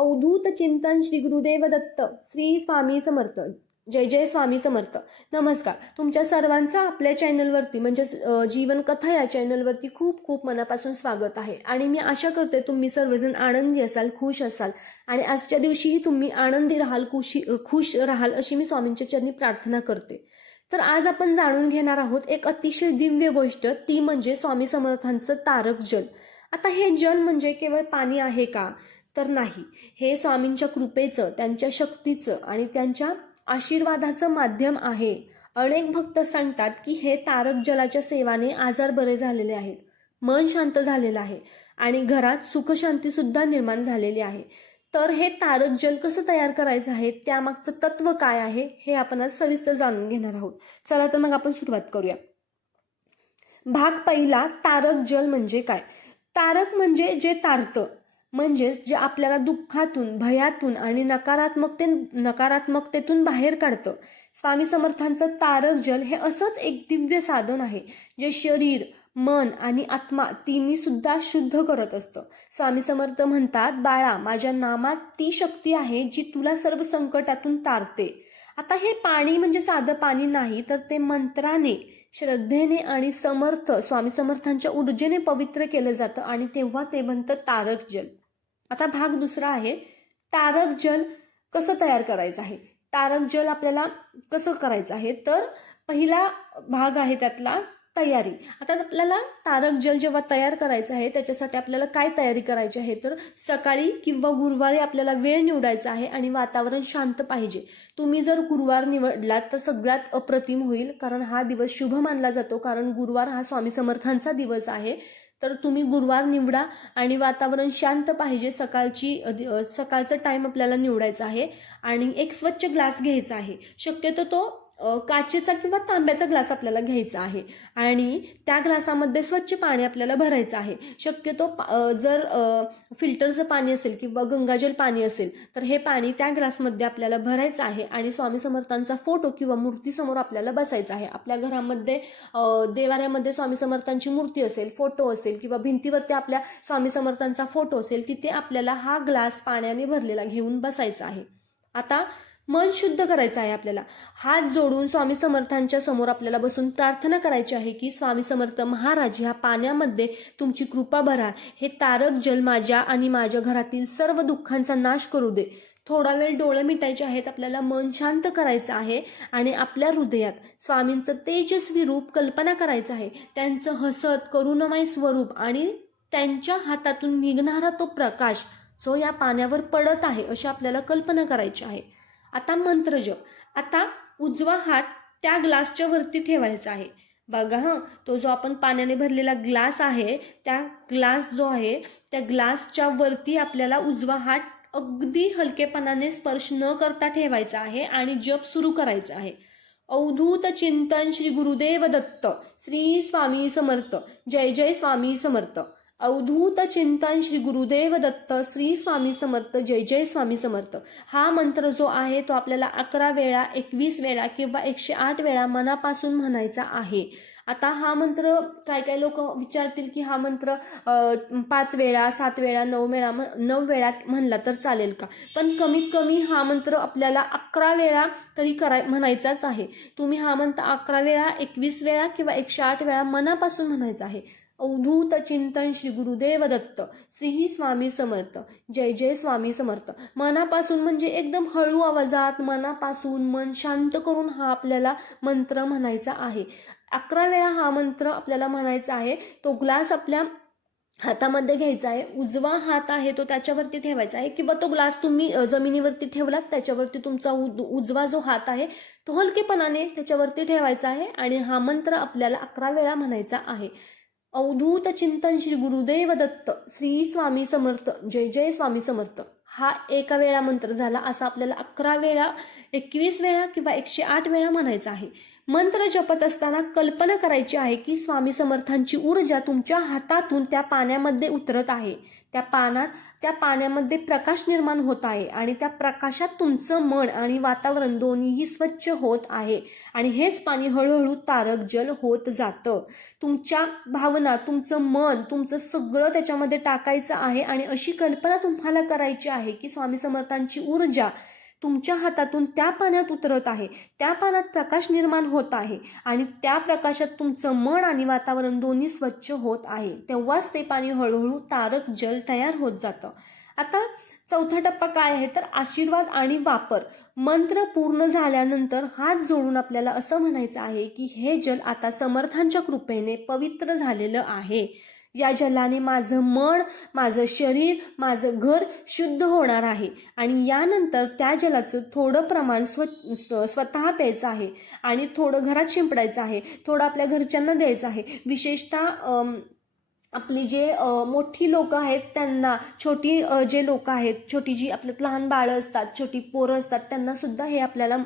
अवधूत चिंतन श्री गुरुदेव दत्त श्री स्वामी समर्थ. जय जय स्वामी समर्थ. नमस्कार. तुमच्या सर्वांचं आपल्या चॅनलवरती म्हणजेच जीवन कथा या चॅनलवरती खूप खूप मनापासून स्वागत आहे. आणि मी आशा करते तुम्ही सर्वजण आनंदी असाल खुश असाल. आणि आजच्या दिवशीही तुम्ही आनंदी राहाल खुशी खुश राहाल अशी मी स्वामींच्या चरणी प्रार्थना करते. तर आज आपण जाणून घेणार आहोत एक अतिशय दिव्य गोष्ट ती म्हणजे स्वामी समर्थांचं तारक जल. आता हे जल म्हणजे केवळ पाणी आहे का? तर नाही. हे स्वामींच्या कृपेचं त्यांच्या शक्तीचं आणि त्यांच्या आशीर्वादाचं माध्यम आहे. अनेक भक्त सांगतात की हे तारक जलाच्या सेवाने आजार बरे झालेले आहेत. मन शांत झालेलं आहे आणि घरात सुखशांतीसुद्धा निर्माण झालेली आहे. तर हे तारक जल कसं तयार करायचं आहे? त्यामागचं तत्व काय आहे? हे आपण आज सविस्तर जाणून घेणार आहोत. चला तर मग आपण सुरुवात करूया. भाग पहिला तारक जल म्हणजे काय? तारक म्हणजे जे तारतं. म्हणजेच जे आपल्याला दुःखातून भयातून आणि नकारात्मकते नकारात्मकतेतून बाहेर काढतं. स्वामी समर्थांचं तारक जल हे असंच एक दिव्य साधन आहे जे शरीर मन आणि आत्मा तिन्ही सुद्धा शुद्ध करत असतं. स्वामी समर्थ म्हणतात बाळा माझ्या नामात ती शक्ती आहे जी तुला सर्व संकटातून तारते. आता हे पाणी म्हणजे साधं पाणी नाही तर ते मंत्राने श्रद्धेने आणि समर्थ स्वामी समर्थांच्या ऊर्जेने पवित्र केलं जातं आणि तेव्हा ते बनतं तारक जल. आता भाग दुसरा आहे तारक जल कसं तयार करायचं आहे? तारक जल आपल्याला कसं करायचं आहे? तर पहिला भाग आहे त्यातला तयारी. आता आपल्याला तारक जल जेव्हा तयार करायचं आहे त्याच्यासाठी आपल्याला काय तयारी करायची आहे? तर सकाळी किंवा गुरुवारी आपल्याला वेळ निवडायचा आहे आणि वातावरण शांत पाहिजे. तुम्ही जर गुरुवार निवडलात तर सगळ्यात अप्रतिम होईल कारण हा दिवस शुभ मानला जातो कारण गुरुवार हा स्वामी समर्थांचा दिवस आहे. तर तुम्ही गुरुवार निवडा आणि वातावरण शांत पाहिजे. सकाळची सकाळचं सकाळचा टाईम आपल्याला निवडायचा आहे. आणि एक स्वच्छ ग्लास घ्यायचा आहे. शक्यतो तो काचेचा किंवा तांब्याचा ग्लास आपल्याला घ्यायचा आहे. आणि त्या ग्लासामध्ये स्वच्छ पाणी आपल्याला भरायचं आहे. शक्यतो पा- जर फिल्टरचं पाणी असेल किंवा गंगाजल पाणी असेल तर हे पाणी त्या ग्लासमध्ये आपल्याला भरायचं आहे आणि स्वामी समर्थांचा फोटो किंवा मूर्तीसमोर आपल्याला बसायचा आहे. आपल्या घरामध्ये देवाऱ्यामध्ये स्वामी समर्थांची मूर्ती असेल फोटो असेल किंवा भिंतीवरती आपल्या स्वामी समर्थांचा फोटो असेल तिथे आपल्याला हा ग्लास पाण्याने भरलेला घेऊन बसायचा आहे. आता मन शुद्ध करायचं आहे आपल्याला. हात जोडून स्वामी समर्थांच्या समोर आपल्याला बसून प्रार्थना करायची आहे की स्वामी समर्थ महाराज ह्या पाण्यामध्ये तुमची कृपा भरा. हे तारक जल माझ्या आणि माझ्या घरातील सर्व दुःखांचा नाश करू दे. थोडा वेळ डोळे मिटायचे आहेत आपल्याला मन शांत करायचं आहे आणि आपल्या हृदयात स्वामींचं तेजस्वी रूप कल्पना करायचं आहे. त्यांचं हसत करुणमय स्वरूप आणि त्यांच्या हातातून निघणारा तो प्रकाश जो या पाण्यावर पडत आहे अशी आपल्याला कल्पना करायची आहे. आता मंत्र जप. आता उजवा हात त्या ग्लासच्या वरती ठेवायचा आहे. बघा हं तो जो आपण पाण्याने भरलेला ग्लास आहे त्या ग्लास जो आहे त्या ग्लासच्या वरती आपल्याला उजवा हात अगदी हलकेपणाने स्पर्श न करता ठेवायचा आहे आणि जप सुरू करायचा आहे. अवधूत चिंतन श्री गुरुदेव दत्त श्री स्वामी समर्थ. जय जय स्वामी समर्थ. अवधूत चिंतन श्री गुरुदेव दत्त श्री स्वामी समर्थ जय जय स्वामी समर्थ. हा मंत्र जो आहे तो आपल्याला अकरा वेळा एकवीस वेळा किंवा एकशे आठ वेळा मनापासून म्हणायचा आहे. आता हा मंत्र काय काय लोक विचारतील की हा मंत्र पाच वेळा सात वेळा नऊ वेळा म- नऊ वेळा म्हणला तर चालेल का? पण कमीत कमी हा मंत्र आपल्याला अकरा वेळा तरी कराय म्हणायचाच आहे. तुम्ही हा मंत्र अकरा वेळा एकवीस वेळा किंवा एकशे आठ वेळा मनापासून म्हणायचा आहे. अवधूत चिंतन श्री गुरुदेव दत्त. श्री स्वामी समर्थ. जय जय स्वामी समर्थ. मनापासून म्हणजे एकदम हळू आवाजात मनापासून मन शांत करून हा आपल्याला मंत्र म्हणायचा आहे. अकरा वेळा हा मंत्र आपल्याला म्हणायचा आहे. तो ग्लास आपल्या हातामध्ये घ्यायचा आहे. उजवा हात आहे तो त्याच्यावरती ठेवायचा आहे किंवा तो ग्लास तुम्ही जमिनीवरती ठेवलात त्याच्यावरती तुमचा उद- उजवा जो हात आहे तो हलकेपणाने त्याच्यावरती ठेवायचा आहे आणि हा मंत्र आपल्याला अकरा वेळा म्हणायचा आहे. अवधूत चिंतन श्री गुरुदेव दत्त श्री स्वामी समर्थ जय जय स्वामी समर्थ. हा एका वेळा मंत्र झाला असा आपल्याला अकरा वेळा एकवीस वेळा किंवा एकशे आठ वेळा म्हणायचा आहे. मंत्र जपत असताना कल्पना करायची आहे की स्वामी समर्थांची ऊर्जा तुमच्या हातातून त्या पाण्यामध्ये उतरत आहे. त्या पानात त्या पाण्यामध्ये प्रकाश निर्माण होत आहे आणि त्या प्रकाशात तुमचं मन आणि वातावरण दोन्हीही स्वच्छ होत आहे आणि हेच पाणी हळूहळू तारक जल होत जातं. तुमच्या भावना तुमचं मन तुमचं सगळं त्याच्यामध्ये टाकायचं आहे आणि अशी कल्पना तुम्हाला करायची आहे की स्वामी समर्थांची ऊर्जा तुमच्या हातातून त्या पाण्यात उतरत आहे. त्या पाण्यात प्रकाश निर्माण होत आहे. आणि त्या प्रकाशात तुमचं मन आणि वातावरण दोन्ही स्वच्छ होत आहे. तेव्हाच ते पाणी हळूहळू तारक जल तयार होत जातं. आता चौथा टप्पा काय आहे? तर आशीर्वाद आणि वापर. मंत्र पूर्ण झाल्यानंतर हात जोडून आपल्याला असं म्हणायचं आहे की हे जल आता समर्थांच्या कृपेने पवित्र झालेलं आहे. या जलाने माझं मन माझं शरीर माझं घर शुद्ध होणार आहे. आणि यानंतर त्या जलाचं थोडं प्रमाण स्व स्वतः प्यायचं आहे. आणि थोडं घरात शिंपडायचं आहे. थोडं आपल्या घरच्यांना द्यायचं आहे. विशेषतः आपली जे मोठी लोक आहेत त्यांना छोटी जे लोक आहेत छोटी जी आपलं लहान बाळं असतात छोटी पोरं असतात त्यांना सुद्धा हे आपल्याला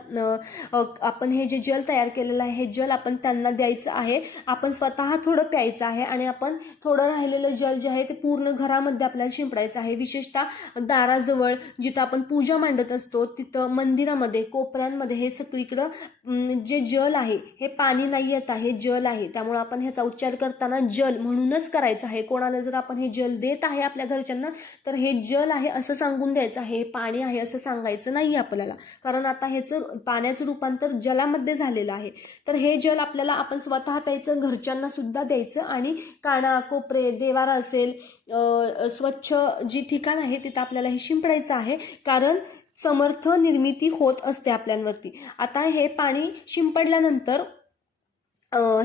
आपण हे जे जल तयार केलेलं आहे हे जल आपण त्यांना द्यायचं आहे. आपण स्वतः थोडं प्यायचं आहे आणि आपण थोडं राहिलेलं जल जे आहे ते पूर्ण घरामध्ये आपल्याला शिंपडायचं आहे. विशेषतः दाराजवळ जिथं आपण पूजा मांडत असतो तिथं मंदिरामध्ये कोपऱ्यांमध्ये हे सगळीकडं जे जल आहे हे पाणी नाही येत आहे जल आहे. त्यामुळे आपण ह्याचा उच्चार करताना जल म्हणूनच करायचं आहे. कोणाला जर आपण हे जल देत आहे आपल्या घरच्यांना तर हे जल आहे असं सांगून द्यायचं आहे. हे पाणी आहे असं सांगायचं नाही आपल्याला. कारण आता ह्याचं पाण्याचं रूपांतर जलामध्ये झालेलं आहे तर हे जल आपल्याला आपण स्वतः प्यायचं घरच्यांना सुद्धा द्यायचं आणि काना कोपरे देवारा असेल स्वच्छ जी ठिकाण आहे तिथं आपल्याला हे शिंपडायचं आहे. कारण समर्थ निर्मिती होत असते आपल्यांवरती. आता हे पाणी शिंपडल्यानंतर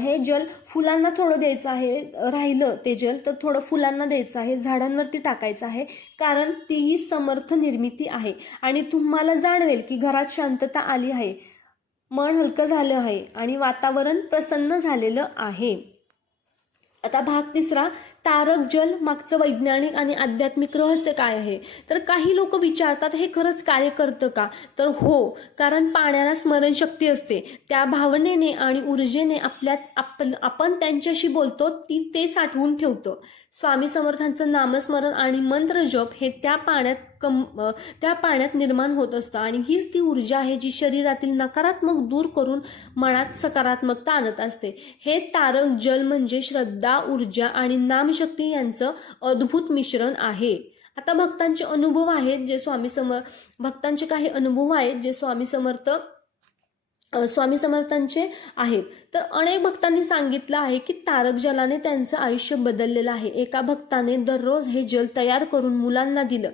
हे जल फुलांना थोडं द्यायचं आहे राहिलं ते जल तर थोडं फुलांना द्यायचं आहे झाडांवरती टाकायचं आहे कारण तीही समर्थ निर्मिती आहे. आणि तुम्हाला जाणवेल की घरात शांतता आली आहे मन हलकं झालं आहे आणि वातावरण प्रसन्न झालेलं आहे. आता भाग तिसरा तारक जल मागचं वैज्ञानिक आणि आध्यात्मिक रहस्य काय आहे? तर काही लोक विचारतात हे खरंच कार्य करतं का? तर हो कारण पाण्याला स्मरणशक्ती असते. त्या भावनेने आणि ऊर्जेने आपल्यात आपण आपण त्यांच्याशी बोलतो ती ते साठवून ठेवतो. स्वामी समर्थांचं नामस्मरण आणि मंत्र जप हे त्या पाण्यात कम त्या पाण्यात निर्माण होत असतं आणि हीच ती ऊर्जा आहे जी शरीरातील नकारात्मक दूर करून मनात सकारात्मकता आणत असते. हे तारक जल म्हणजे श्रद्धा ऊर्जा आणि नाम नामशक्ती यांचं अद्भुत मिश्रण आहे. आता भक्तांचे अनुभव आहेत जे स्वामी सम भक्तांचे काही अनुभव आहेत जे स्वामी समर्थ स्वामी समर्थांचे आहेत. तर अनेक भक्तांनी सांगितलं आहे की तारक जलाने त्यांचं आयुष्य बदललेलं आहे. एका भक्ताने दररोज हे जल तयार करून मुलांना दिलं.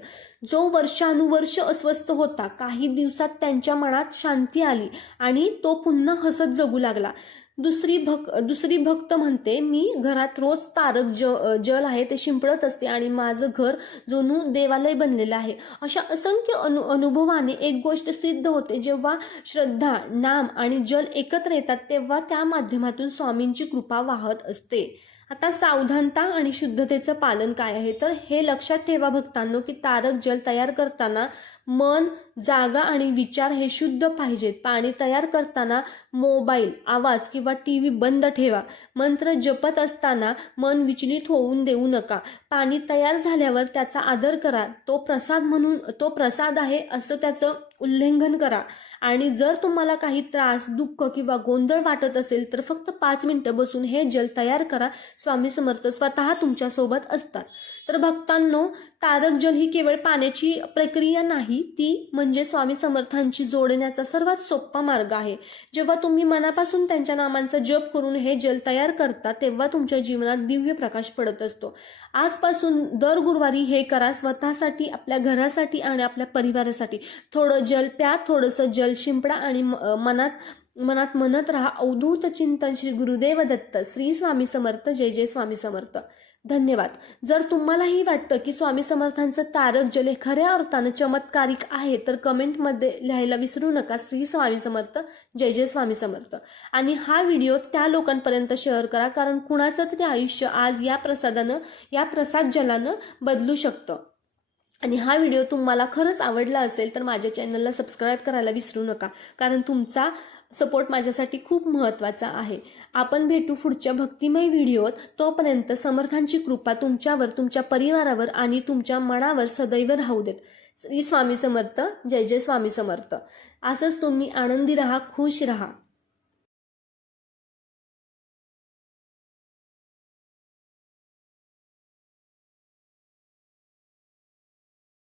जो वर्षानुवर्ष अस्वस्थ होता काही दिवसात त्यांच्या मनात शांती आली आणि तो पुन्हा हसत जगू लागला. दुसरी भक दुसरी भक्त म्हणते मी घरात रोज तारक ज जल आहे ते शिंपडत असते आणि माझं घर जणू देवालय बनलेलं आहे. अशा असंख्य अनु अनुभवाने एक गोष्ट सिद्ध होते जेव्हा श्रद्धा नाम आणि जल एकत्र येतात तेव्हा त्या माध्यमातून स्वामींची कृपा वाहत असते. आता सावधानता आणि शुद्धतेचं पालन काय आहे? तर हे लक्षात ठेवा भक्तांनो की तारक जल तयार करताना मन जागा आणि विचार हे शुद्ध पाहिजेत. पाणी तयार करताना मोबाईल आवाज किंवा टी व्ही बंद ठेवा. मंत्र जपत असताना मन विचलित होऊन देऊ नका. पाणी तयार झाल्यावर त्याचा आदर करा. तो प्रसाद म्हणून तो प्रसाद आहे असं त्याचं उल्लंघन करा. आणि जर तुम्हाला काही त्रास दुःख किंवा गोंधळ वाटत असेल तर फक्त पाच मिनिटं बसून हे जल तयार करा. स्वामी समर्थ स्वतः तुमच्यासोबत असतात. तर भक्तांनो तारक जल ही केवळ पाण्याची प्रक्रिया नाही ती म्हणजे स्वामी समर्थांची जोडण्याचा सर्वात सोपा मार्ग आहे. जेव्हा तुम्ही मनापासून त्यांच्या नामांचा जप करून हे जल तयार करता तेव्हा तुमच्या जीवनात दिव्य प्रकाश पडत असतो. आजपासून दर गुरुवारी हे करा स्वतःसाठी आपल्या घरासाठी आणि आपल्या परिवारासाठी. थोडं जल प्या थोडंसं जल शिंपडा आणि मनात मनात म्हणत राहा अवधूत चिंतन श्री गुरुदेव दत्त श्री स्वामी समर्थ जय जय स्वामी समर्थ. धन्यवाद. जर तुम्हालाही वाटतं की स्वामी समर्थांचं तारक जल हे खऱ्या अर्थानं चमत्कारिक आहे तर कमेंटमध्ये लिहायला विसरू नका. श्री स्वामी समर्थ. जय जय स्वामी समर्थ. आणि हा व्हिडिओ त्या लोकांपर्यंत शेअर करा कारण कुणाचं तरी आयुष्य आज या प्रसादानं या प्रसाद जलानं बदलू शकतं. आणि हा व्हिडिओ तुम्हाला खरंच आवडला असेल तर माझ्या चॅनलला सबस्क्राईब करायला विसरू नका कारण तुमचा सपोर्ट माझ्यासाठी खूप महत्त्वाचा आहे. आपण भेटू पुढच्या भक्तिमय व्हिडिओत. तोपर्यंत समर्थांची कृपा तुमच्यावर तुमच्या परिवारावर आणि तुमच्या मनावर सदैव राहू देत. श्री स्वामी समर्थ. जय जय स्वामी समर्थ. असंच तुम्ही आनंदी राहा खुश राहा.